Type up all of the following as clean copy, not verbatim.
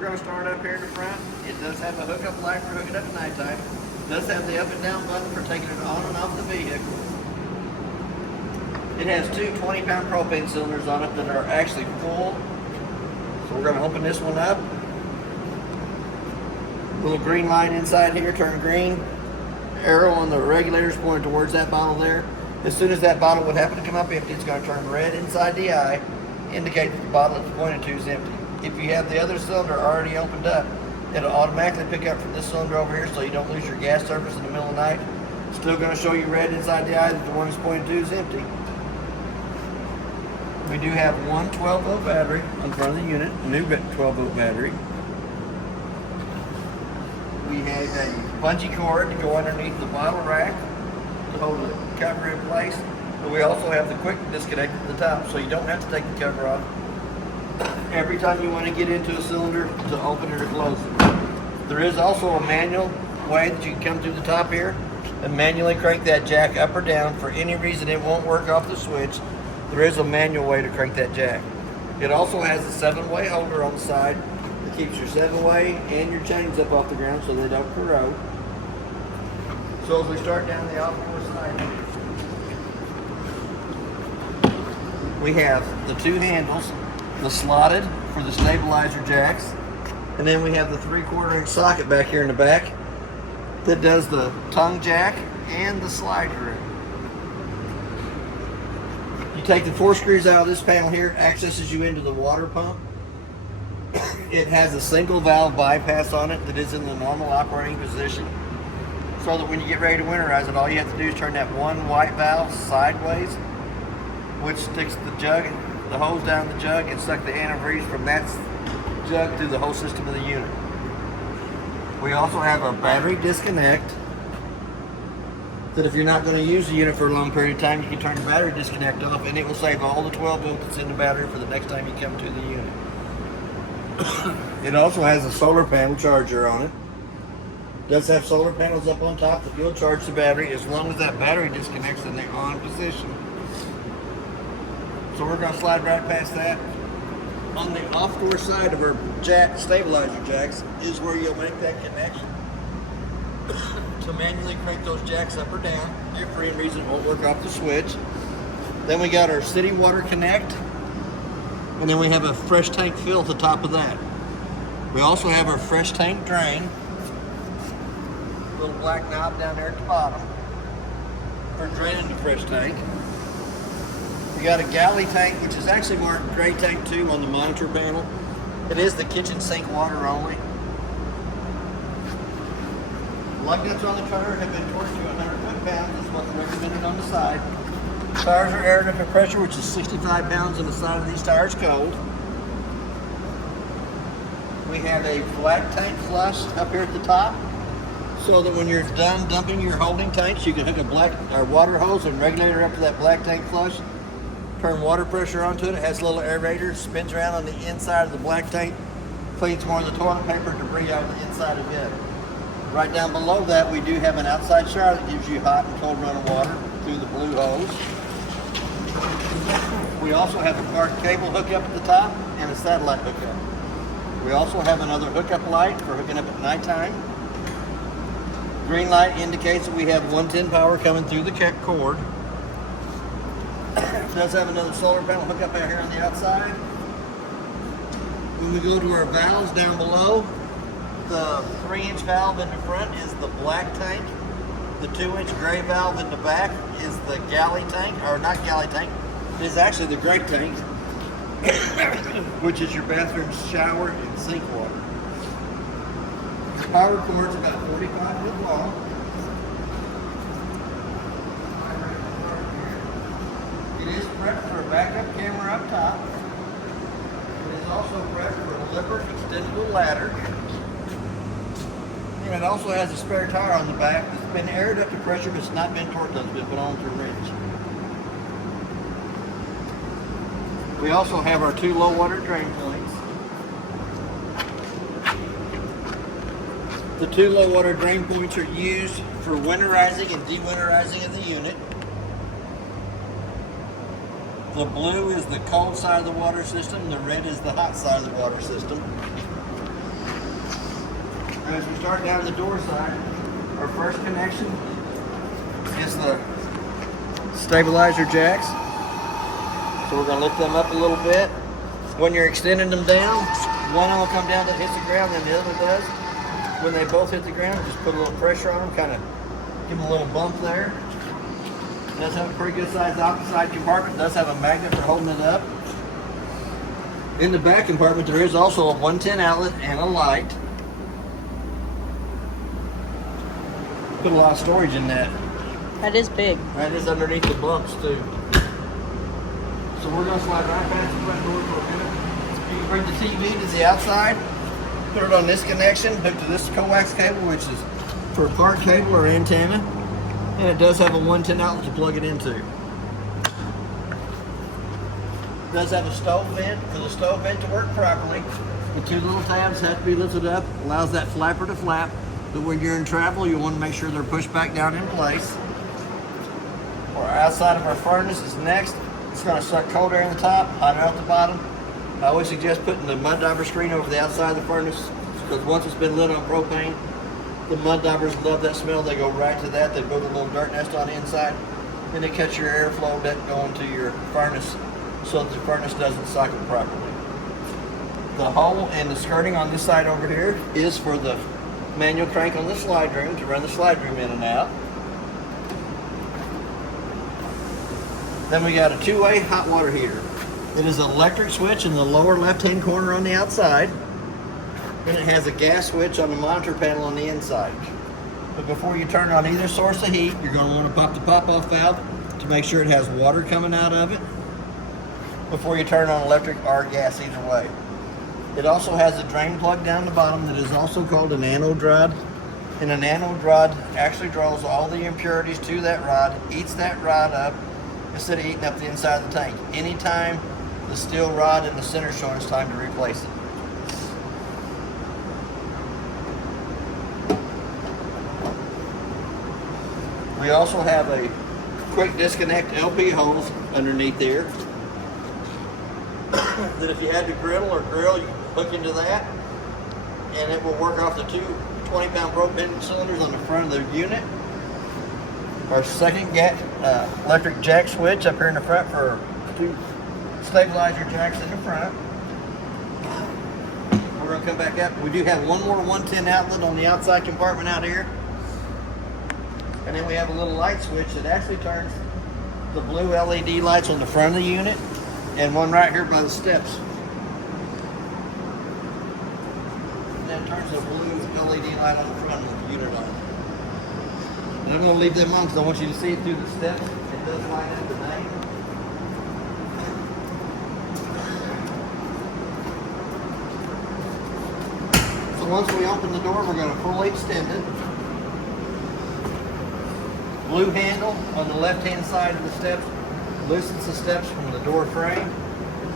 going to start up here in the front. It does have a hookup light for hooking up at nighttime. It does have the up and down button for taking it on and off the vehicle. It has two 20-pound propane cylinders on it that are actually full. So we're going to open this one up. Little green light inside here, turn green. Arrow on the regulators pointed towards that bottle there. As soon as that bottle would happen to come up empty, it's going to turn red inside the eye, indicate that the bottle it's pointed to is empty. If you have the other cylinder already opened up, it'll automatically pick up from this cylinder over here so you don't lose your gas service in the middle of the night. It's still going to show you red inside the eye that the one it's pointed to is empty. We do have one 12-volt battery on front of the unit, a new 12-volt battery. We have a bungee cord to go underneath the bottle rack to hold the cover in place. But we also have the quick disconnect at the top, so you don't have to take the cover off every time you want to get into a cylinder to open it or close it. There is also a manual way that you can come through the top here and manually crank that jack up or down. For any reason it won't work off the switch, there is a manual way to crank that jack. It also has a 7-way holder on the side that keeps your 7-way and your chains up off the ground so they don't corrode. So as we start down the outdoor side, we have the two handles, the slotted for the stabilizer jacks, and then we have the 3/4 inch socket back here in the back that does the tongue jack and the slide grip. You take the 4 screws out of this panel here, accesses you into the water pump. It has a single valve bypass on it that is in the normal operating position, so that when you get ready to winterize it, all you have to do is turn that one white valve sideways, which sticks the jug, the hose down the jug, and suck the antifreeze from that jug through the whole system of the unit. We also have a battery disconnect that if you're not going to use the unit for a long period of time, you can turn the battery disconnect off and it will save all the 12 volts that's in the battery for the next time you come to the unit. It also has a solar panel charger on it. It does have solar panels up on top that will charge the battery as long as that battery disconnects in the on position. So we're going to slide right past that. On the off-door side of our jack stabilizer jacks is where you'll make that connection to manually crank those jacks up or down. If for any reason it won't work off the switch. Then we got our city water connect, and then we have a fresh tank fill at the top of that. We also have our fresh tank drain, little black knob down there at the bottom for draining the fresh tank. We got a galley tank, which is actually marked gray tank 2 on the monitor panel. It is the kitchen sink water only. Lug nuts on the trailer have been torqued to 100 foot-pounds. That's what's recommended on the side. Tires are air to pressure, which is 65 pounds on the side of these tires cold. We have a black tank flush up here at the top, so that when you're done dumping your holding tanks, you can hook a water hose and regulator up to that black tank flush. Turn water pressure onto it. It has a little aerator, spins around on the inside of the black tank, cleans more of the toilet paper debris out of the inside of it. Right down below that, we do have an outside shower that gives you hot and cold run of water through the blue hose. We also have a car cable hookup at the top and a satellite hookup. We also have another hookup light for hooking up at nighttime. Green light indicates that we have 110 power coming through the cord. It does have another solar panel hookup out here on the outside. When we go to our valves down below, the 3-inch valve in the front is the black tank. The 2-inch gray valve in the back is the galley tank, or not galley tank, it is actually the gray tank, which is your bathroom shower and sink water. The power cord's about 45 foot long. It is prepped for a backup camera up top. It is also prepped for a Lippert extendable ladder. And it also has a spare tire on the back that's been aired up to pressure, but it's not been torqued, it's been put on through a wrench. We also have our 2 low water drain points. The 2 low water drain points are used for winterizing and dewinterizing of the unit. The blue is the cold side of the water system, the red is the hot side of the water system. As we start down the door side, our first connection is the stabilizer jacks. So we're going to lift them up a little bit. When you're extending them down, one of them will come down that hits the ground, then the other one does. When they both hit the ground, just put a little pressure on them, kind of give them a little bump there. It does have a pretty good sized outside compartment. It does have a magnet for holding it up. In the back compartment, there is also a 110 outlet and a light. Put a lot of storage in that. That is big. That is underneath the bunks too. So we're going to slide right past the front door for a minute. You can bring the TV to the outside, put it on this connection, hook to this coax cable, which is for a part cable or antenna. And it does have a 110 outlet to plug it into. It does have a stove vent. For the stove vent to work properly, the two little tabs have to be lifted up, allows that flapper to flap. But when you're in travel, you want to make sure they're pushed back down in place. Our outside of our furnace is next. It's going to suck cold air in the top, hot air out the bottom. I always suggest putting the mud diver screen over the outside of the furnace, because once it's been lit on propane, the mud divers love that smell. They go right to that. They build a little dirt nest on the inside, and it cuts your airflow going to your furnace so that the furnace doesn't cycle properly. The hole and the skirting on this side over here is for the manual crank on the slide room to run the slide room in and out. Then we got a two-way hot water heater. It is an electric switch in the lower left-hand corner on the outside, and it has a gas switch on the monitor panel on the inside. But before you turn on either source of heat, you're going to want to pop the pop-off valve to make sure it has water coming out of it before you turn on electric or gas, either way. It also has a drain plug down the bottom that is also called an anode rod. And an anode rod actually draws all the impurities to that rod, eats that rod up, instead of eating up the inside of the tank. Anytime the steel rod in the center showing, it's time to replace it. We also have a quick disconnect LP hose underneath there that if you had to griddle or grill, you can hook into that, and it will work off the two 20-pound propane cylinders on the front of the unit. Our second electric jack switch up here in the front for two stabilizer jacks in the front. We're going to come back up. We do have one more 110 outlet on the outside compartment out here. And then we have a little light switch that actually turns the blue LED lights on the front of the unit, and one right here by the steps. And then turns the blue LED light on the front of the unit on. And I'm going to leave them on because I want you to see it through the steps. It does light up the name. So once we open the door, we're going to fully extend it. Blue handle on the left-hand side of the steps loosens the steps from the door frame.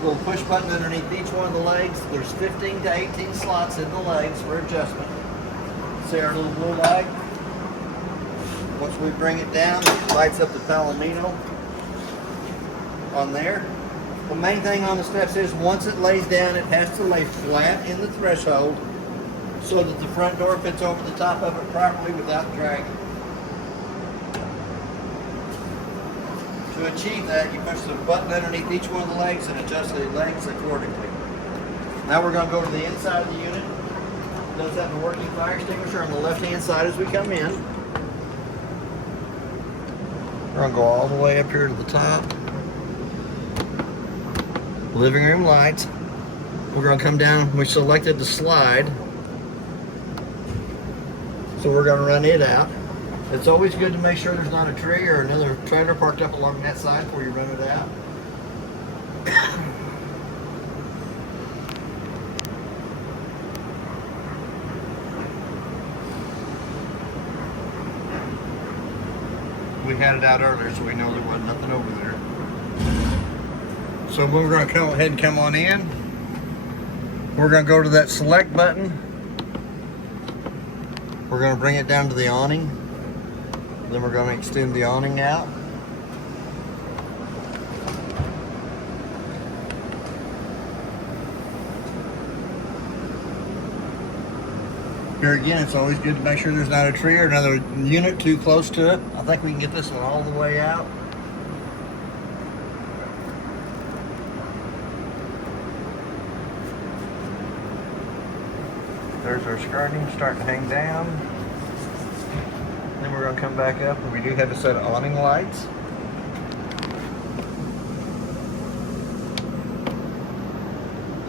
Little push button underneath each one of the legs. There's 15 to 18 slots in the legs for adjustment. See our little blue light? Once we bring it down, it lights up the Palomino on there. The main thing on the steps is once it lays down, it has to lay flat in the threshold so that the front door fits over the top of it properly without dragging. To achieve that, you push the button underneath each one of the legs and adjust the legs accordingly. Now we're going to go to the inside of the unit. It does have a working fire extinguisher on the left-hand side as we come in. We're going to go all the way up here to the top. Living room lights. We're going to come down. We selected the slide, so we're going to run it out. It's always good to make sure there's not a tree or another trailer parked up along that side before you run it out. We had it out earlier, so we know there wasn't nothing over there. So we're going to go ahead and come on in. We're going to go to that select button. We're going to bring it down to the awning. Then we're going to extend the awning out. Here again, it's always good to make sure there's not a tree or another unit too close to it. I think we can get this one all the way out. There's our skirting starting to hang down. Then we're going to come back up, and we do have a set of awning lights.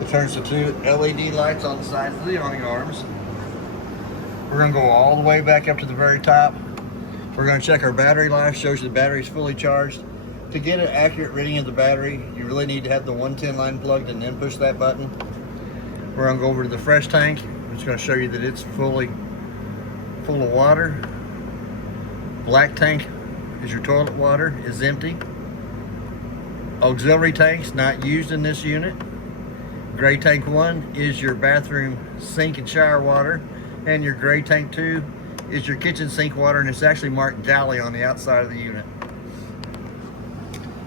It turns to 2 LED lights on the sides of the awning arms. We're going to go all the way back up to the very top. We're going to check our battery life. Shows you the battery is fully charged. To get an accurate reading of the battery, you really need to have the 110 line plugged and then push that button. We're going to go over to the fresh tank. It's going to show you that it's fully full of water. Black tank is your toilet water, is empty. Auxiliary tanks not used in this unit. Gray tank 1 is your bathroom sink and shower water, and your gray tank 2 is your kitchen sink water, and it's actually marked galley on the outside of the unit.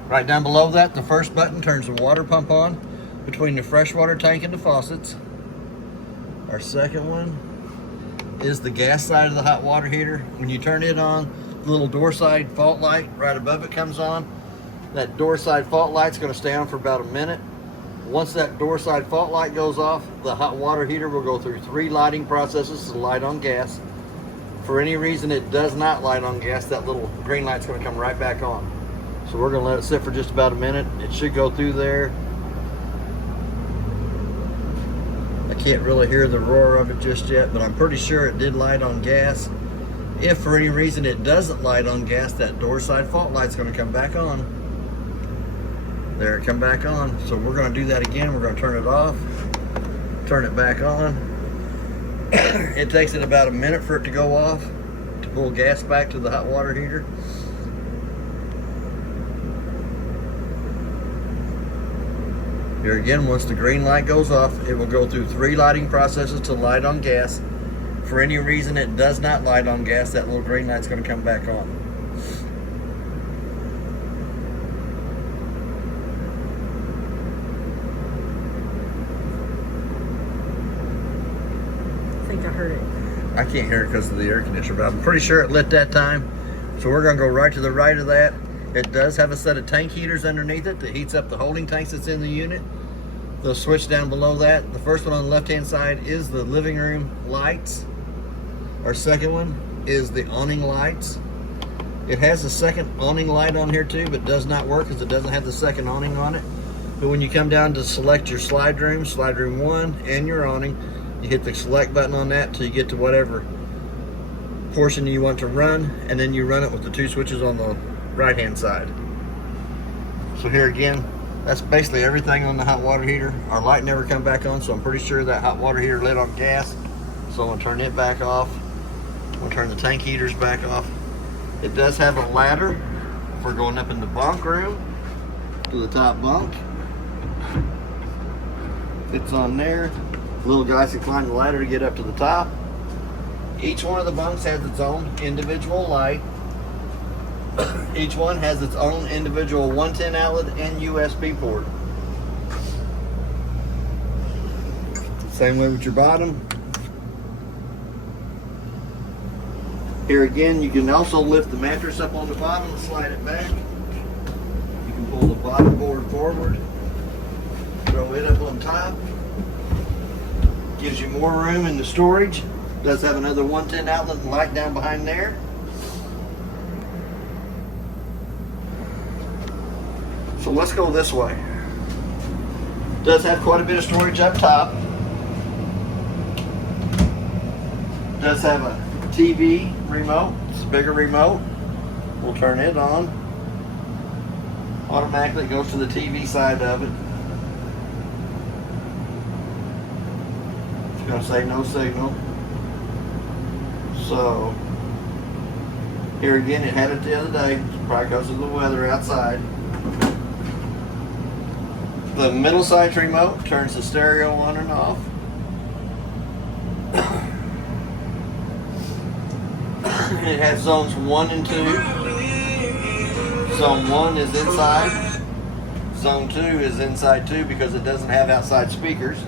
Right down below that, the first button turns the water pump on between the freshwater tank and the faucets. Our second one is the gas side of the hot water heater. When you turn it on, the little door side fault light right above it comes on. That door side fault light's going to stay on for about a minute. Once that door side fault light goes off, the hot water heater will go through 3 lighting processes to light on gas. For any reason it does not light on gas, that little green light's going to come right back on. So we're going to let it sit for just about a minute. It should go through there. I can't really hear the roar of it just yet, but I'm pretty sure it did light on gas. If for any reason it doesn't light on gas, that door side fault light's going to come back on. There, it come back on. So we're going to do that again. We're going to turn it off, turn it back on. It takes it about a minute for it to go off, to pull gas back to the hot water heater. Here again, once the green light goes off, it will go through 3 lighting processes to light on gas. For any reason it does not light on gas, that little green light's going to come back on. I think I heard it. I can't hear it because of the air conditioner, but I'm pretty sure it lit that time. So we're going to go right to the right of that. It does have a set of tank heaters underneath it that heats up the holding tanks that's in the unit. The switch down below that, the first one on the left hand side is the living room lights. Our second one is the awning lights. It has a second awning light on here too, but does not work because it doesn't have the second awning on it. But when you come down to select your slide room 1 and your awning, you hit the select button on that till you get to whatever portion you want to run, and then you run it with the 2 switches on the right hand side. So here again, that's basically everything on the hot water heater. Our light never come back on, so I'm pretty sure that hot water heater lit on gas. So I'm gonna turn it back off. I'm gonna turn the tank heaters back off. It does have a ladder for going up in the bunk room to the top bunk. It's on there. Little guys can climb the ladder to get up to the top. Each one of the bunks has its own individual light. Each one has its own individual 110 outlet and USB port. Same way with your bottom. Here again, you can also lift the mattress up on the bottom and slide it back. You can pull the bottom board forward, throw it up on top. Gives you more room in the storage. Does have another 110 outlet and light down behind there. So let's go this way. Does have quite a bit of storage up top. Does have a TV remote. It's a bigger remote. We'll turn it on. Automatically goes to the TV side of it. It's going to say no signal. So here again, it had it the other day, probably because of the weather outside. The middle side remote turns the stereo on and off. It has zones 1 and 2. Zone 1 is inside. Zone 2 is inside too because it doesn't have outside speakers.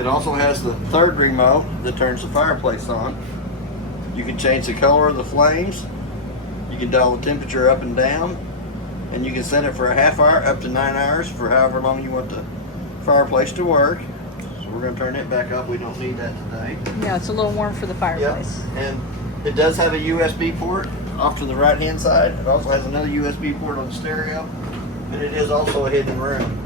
It also has the third remote that turns the fireplace on. You can change the color of the flames. You can dial the temperature up and down. And you can set it for a half hour up to 9 hours for however long you want the fireplace to work. So we're going to turn it back up. We don't need that today. Yeah, it's a little warm for the fireplace. Yep. And it does have a USB port off to the right hand side. It also has another USB port on the stereo. And it is also a hidden room.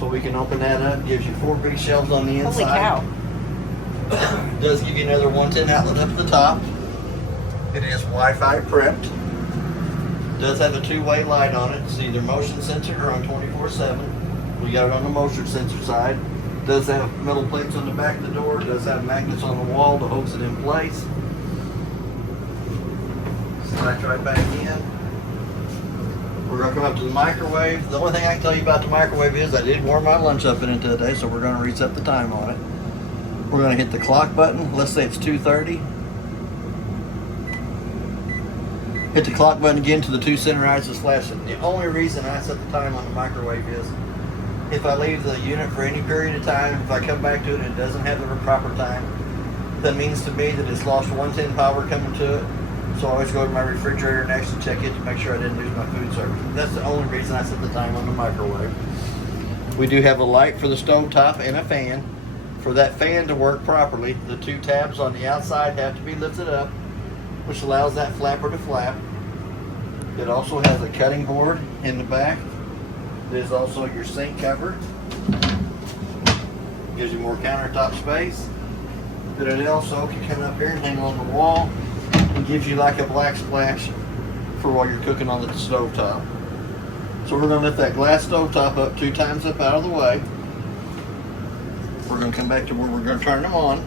So we can open that up. It gives you 4 big shelves on the inside. Holy cow. It does give you another 110 outlet up at the top. It is Wi-Fi prepped. It does have a 2-way light on it. It's either motion sensor or on 24/7. We got it on the motion sensor side. It does have metal plates on the back of the door. It does have magnets on the wall to hold it in place. Slide right back in. We're going to come up to the microwave. The only thing I can tell you about the microwave is I did warm my lunch up in it today, so we're going to reset the time on it. We're going to hit the clock button. Let's say it's 2:30. Hit the clock button again till the 2 center eyes is flashing. The only reason I set the time on the microwave is if I leave the unit for any period of time, if I come back to it and it doesn't have the proper time, that means to me that it's lost 110 power coming to it. So I always go to my refrigerator and actually check it to make sure I didn't lose my food service. That's the only reason I set the time on the microwave. We do have a light for the stove top and a fan. For that fan to work properly, the 2 tabs on the outside have to be lifted up, which allows that flapper to flap. It also has a cutting board in the back. There's also your sink cover. Gives you more countertop space. But it also can come up here and hang on the wall and gives you like a black splash for while you're cooking on the stove top. So we're going to lift that glass stove top up 2 times up out of the way. We're going to come back to where we're going to turn them on.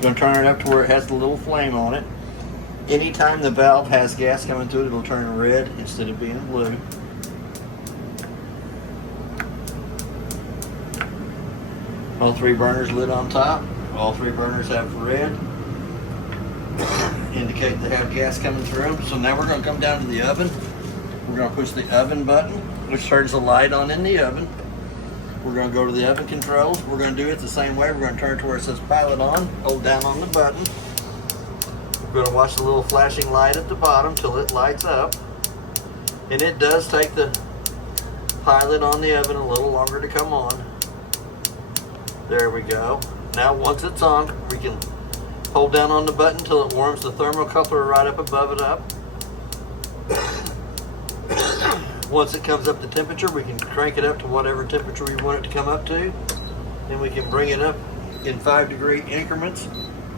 Going to turn it up to where it has the little flame on it. Anytime the valve has gas coming through it, it'll turn red instead of being blue. All 3 burners lit on top. All 3 burners have red. Indicate they have gas coming through them. So now we're going to come down to the oven. We're going to push the oven button, which turns the light on in the oven. We're going to go to the oven controls. We're going to do it the same way. We're going to turn it to where it says pilot on. Hold down on the button. We're going to watch the little flashing light at the bottom till it lights up. And it does take the pilot on the oven a little longer to come on. There we go. Now once it's on, we can hold down on the button till it warms the thermocoupler right up above it up. Once it comes up to temperature, we can crank it up to whatever temperature we want it to come up to. And we can bring it up in 5-degree increments.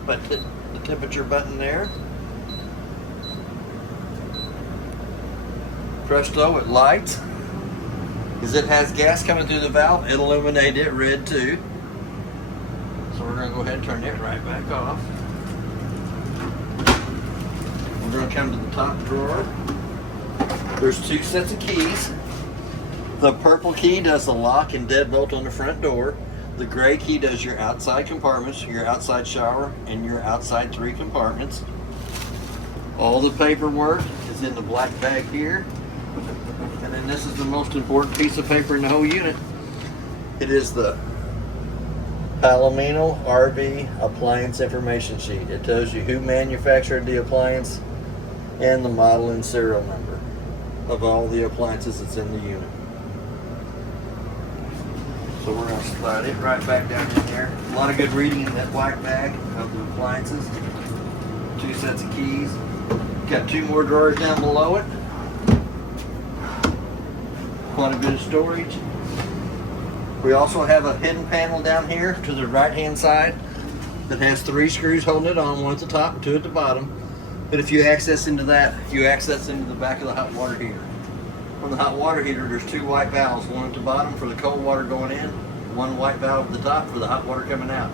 But hit the temperature button there. Presto, it lights. As it has gas coming through the valve, it'll illuminate it red too. So we're going to go ahead and turn it right back off. We're going to come to the top drawer. There's 2 sets of keys. The purple key does the lock and deadbolt on the front door. The gray key does your outside compartments, your outside shower, and your outside 3 compartments. All the paperwork is in the black bag here. And then this is the most important piece of paper in the whole unit. It is the Palomino RV appliance information sheet. It tells you who manufactured the appliance and the model and serial number of all the appliances that's in the unit. So we're going to slide it right back down in there. A lot of good reading in that black bag of the appliances. 2 sets of keys. Got 2 more drawers down below it. Quite a bit of storage. We also have a hidden panel down here to the right hand side that has 3 screws holding it on, 1 at the top and 2 at the bottom. But if you access into that, you access into the back of the hot water heater. On the hot water heater, there's 2 white valves, 1 at the bottom for the cold water going in, 1 white valve at the top for the hot water coming out.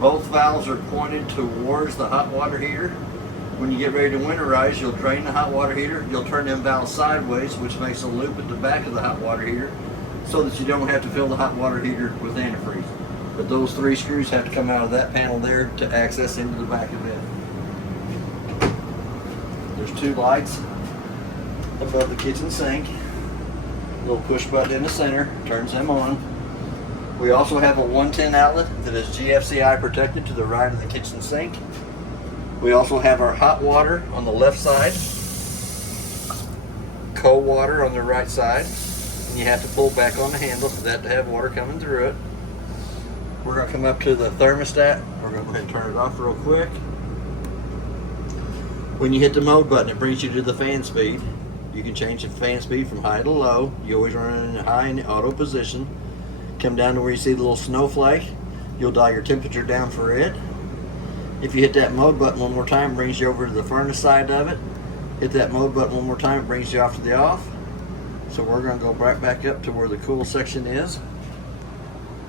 Both valves are pointed towards the hot water heater. When you get ready to winterize, you'll drain the hot water heater. You'll turn them valves sideways, which makes a loop at the back of the hot water heater so that you don't have to fill the hot water heater with antifreeze. But those 3 screws have to come out of that panel there to access into the back of it. There's 2 lights above the kitchen sink. Little push button in the center, turns them on. We also have a 110 outlet that is GFCI protected to the right of the kitchen sink. We also have our hot water on the left side, cold water on the right side, and you have to pull back on the handle for that to have water coming through it. We're going to come up to the thermostat. We're going to go ahead and turn it off real quick. When you hit the mode button, it brings you to the fan speed. You can change the fan speed from high to low. You always run it in high in the auto position. Come down to where you see the little snowflake. You'll dial your temperature down for it. If you hit that mode button one more time, it brings you over to the furnace side of it. Hit that mode button one more time, it brings you off to the off. So we're going to go right back up to where the cool section is.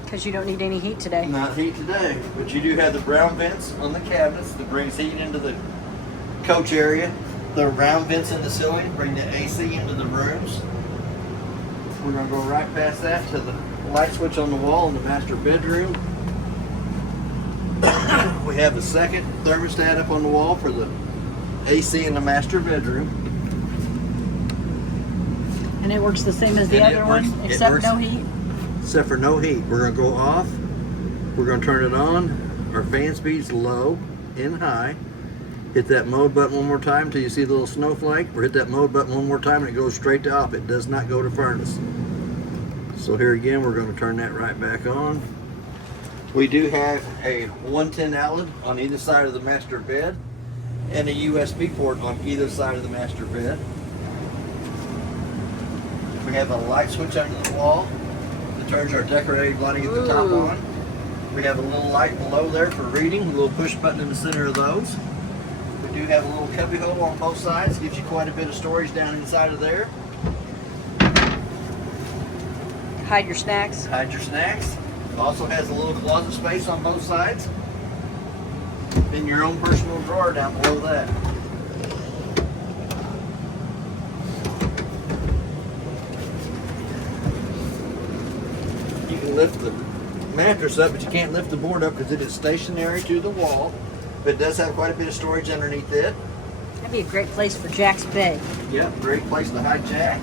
Because you don't need any heat today. Not heat today, but you do have the brown vents on the cabinets that brings heat into the coach area. The round vents in the ceiling bring the AC into the rooms. We're going to go right past that to the light switch on the wall in the master bedroom. We have the second thermostat up on the wall for the AC in the master bedroom. And it works the same as the other one, except no heat? Except for no heat. We're going to go off. We're going to turn it on. Our fan speed's low and high. Hit that mode button one more time until you see the little snowflake, or hit that mode button one more time and it goes straight to off. It does not go to furnace. So here again, we're going to turn that right back on. We do have a 110 outlet on either side of the master bed and a USB port on either side of the master bed. We have a light switch under the wall that turns our decorated lighting at the top on. We have a little light below there for reading, a little push button in the center of those. We do have a little cubby hole on both sides, gives you quite a bit of storage down inside of there. Hide your snacks. Hide your snacks. It also has a little closet space on both sides. Then your own personal drawer down below that. You can lift the mattress up, but you can't lift the board up because it is stationary to the wall. But it does have quite a bit of storage underneath it. That'd be a great place for Jack's bed. Yep, great place to hide Jack.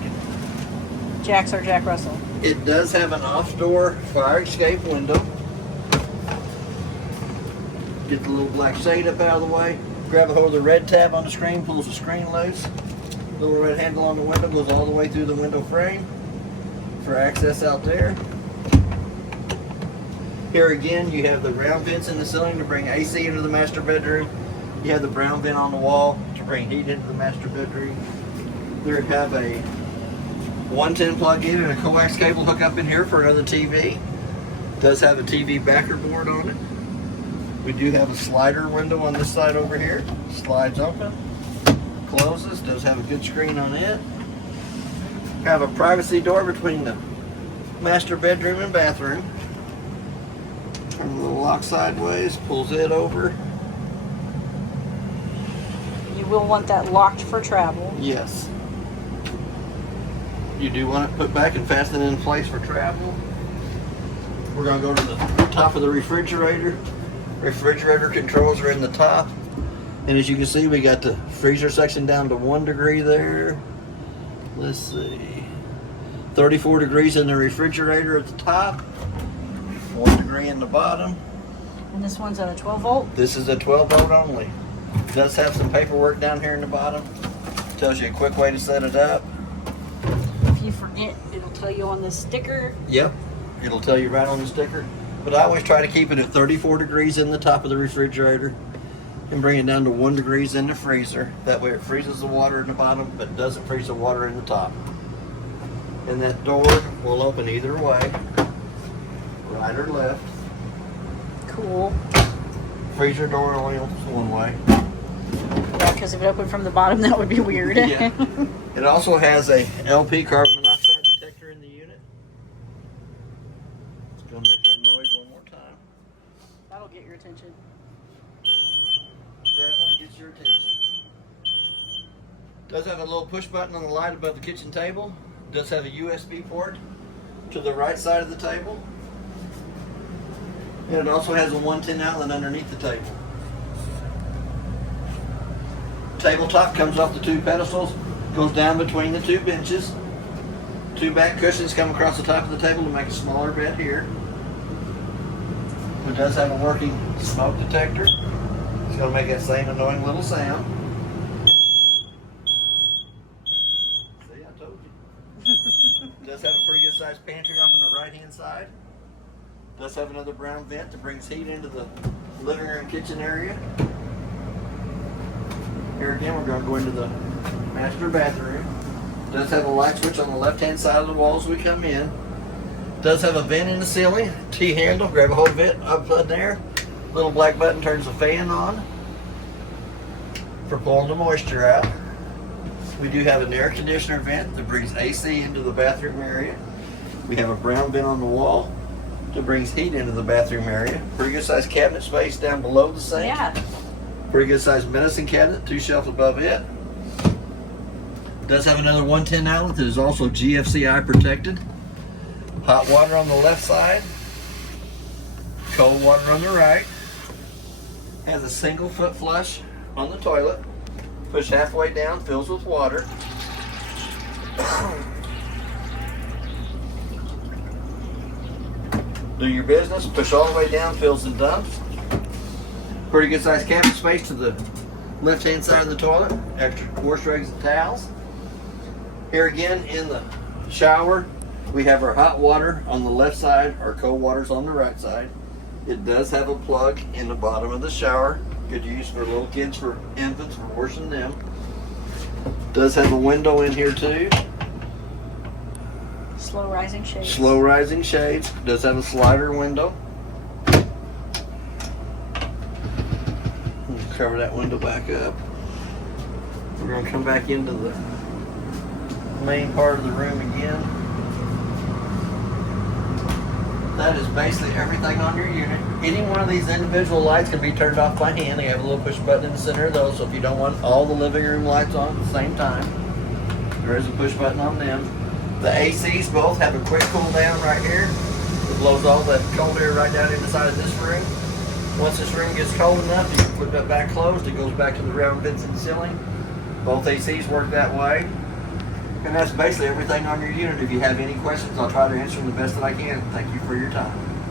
Jack's or Jack Russell. It does have an off-door fire escape window. Get the little black shade up out of the way. Grab a hold of the red tab on the screen, pulls the screen loose. Little red handle on the window goes all the way through the window frame for access out there. Here again, you have the round vents in the ceiling to bring AC into the master bedroom. You have the brown vent on the wall to bring heat into the master bedroom. There you have a 110 plug-in and a coax cable hook up in here for another TV. It does have a TV backer board on it. We do have a slider window on this side over here. Slides open, closes, does have a good screen on it. Have a privacy door between the master bedroom and bathroom. Turn the little lock sideways, pulls it over. You will want that locked for travel. Yes. You do want it put back and fastened in place for travel. We're going to go to the top of the refrigerator. Refrigerator controls are in the top. And as you can see, we got the freezer section down to 1 degree there. Let's see. 34 degrees in the refrigerator at the top. 1 degree in the bottom. And this one's a 12 volt? This is a 12 volt only. It does have some paperwork down here in the bottom. Tells you a quick way to set it up. If you forget, it'll tell you on the sticker. Yep, it'll tell you right on the sticker. But I always try to keep it at 34 degrees in the top of the refrigerator and bring it down to 1 degrees in the freezer. That way it freezes the water in the bottom but doesn't freeze the water in the top. And that door will open either way, right or left. Cool. Freezer door only opens one way. Yeah, because if it opened from the bottom, that would be weird. Yeah. It also has a LP carbon monoxide detector in the unit. It's going to make that noise one more time. That'll get your attention. Definitely gets your attention. Does have a little push button on the light above the kitchen table. Does have a USB port to the right side of the table. And it also has a 110 outlet underneath the table. Tabletop comes off the 2 pedestals, goes down between the 2 benches. 2 back cushions come across the top of the table to make a smaller bed here. It does have a working smoke detector. It's going to make that same annoying little sound. See, I told you. It does have a pretty good sized pantry off on the right hand side. It does have another brown vent that brings heat into the living room kitchen area. Here again, we're going to go into the master bathroom. It does have a light switch on the left hand side of the wall as we come in. It does have a vent in the ceiling, T-handle, grab a hold of it, up in there. Little black button turns the fan on for pulling the moisture out. We do have an air conditioner vent that brings AC into the bathroom area. We have a brown vent on the wall that brings heat into the bathroom area. Pretty good sized cabinet space down below the sink. Yeah. Pretty good sized medicine cabinet, 2 shelves above it. It does have another 110 outlet that is also GFCI protected. Hot water on the left side, cold water on the right. Has a single foot flush on the toilet. Push halfway down, fills with water. Do your business, push all the way down, fills and dumps. Pretty good sized cabinet space to the left hand side of the toilet. Extra wash rags and towels. Here again in the shower, we have our hot water on the left side, our cold water's on the right side. It does have a plug in the bottom of the shower. Good use for little kids, for infants, for washing them. Does have a window in here too. Slow rising shades. Slow rising shades. Does have a slider window. We'll cover that window back up. We're going to come back into the main part of the room again. That is basically everything on your unit. Any one of these individual lights can be turned off by hand. They have a little push button in the center of those, so if you don't want all the living room lights on at the same time, there is a push button on them. The ACs both have a quick cool down right here. It blows all that cold air right down inside of this room. Once this room gets cold enough, you can put that back closed. It goes back to the round vents in the ceiling. Both ACs work that way. And that's basically everything on your unit. If you have any questions, I'll try to answer them the best that I can. Thank you for your time.